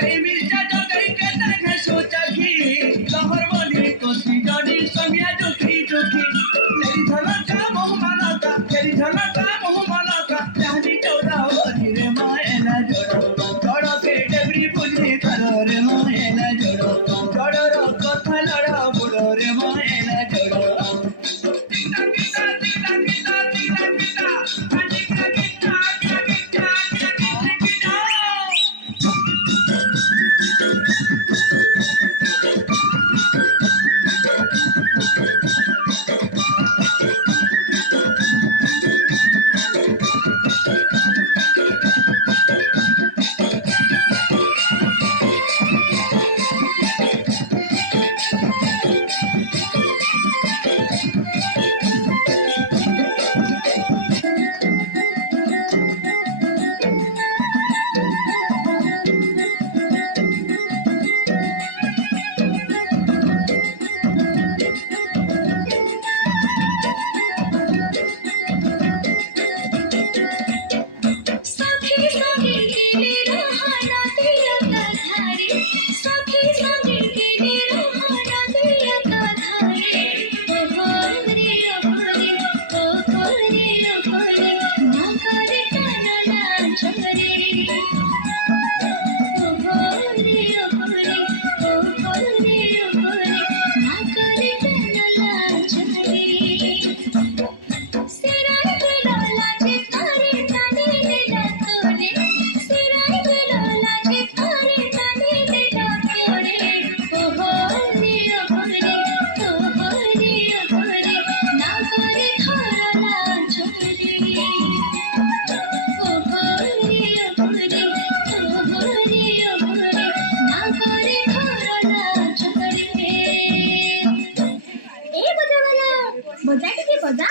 जगई मिर्चा जगई के देखे सोचखी लहर बनी कोसी जड़ी संगिया दुखी दुखी तेरी झलका मोह मालका तेरी झलका मोह मालका चांदी चौड़ा बनी रे मायना जोड़ो जोड़ो के डबरी बुझी करो रे मायना जोड़ो जोड़ो रो कथा लड़ा बुड़ो रे मायना जोड़ो बजा के बजा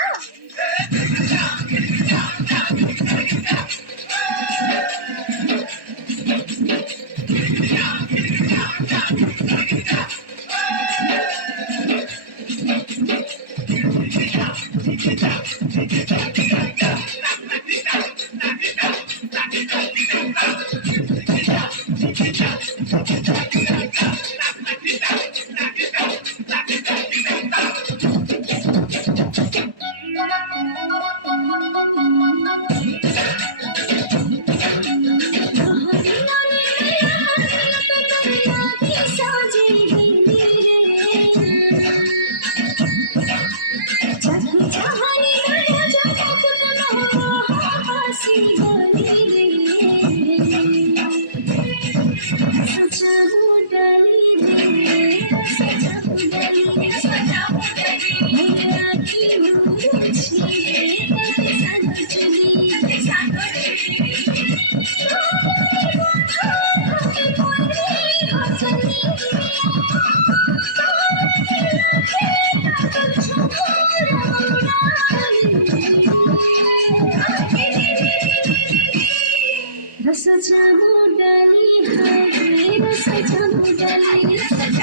रस जामु डाली रस जामु डाली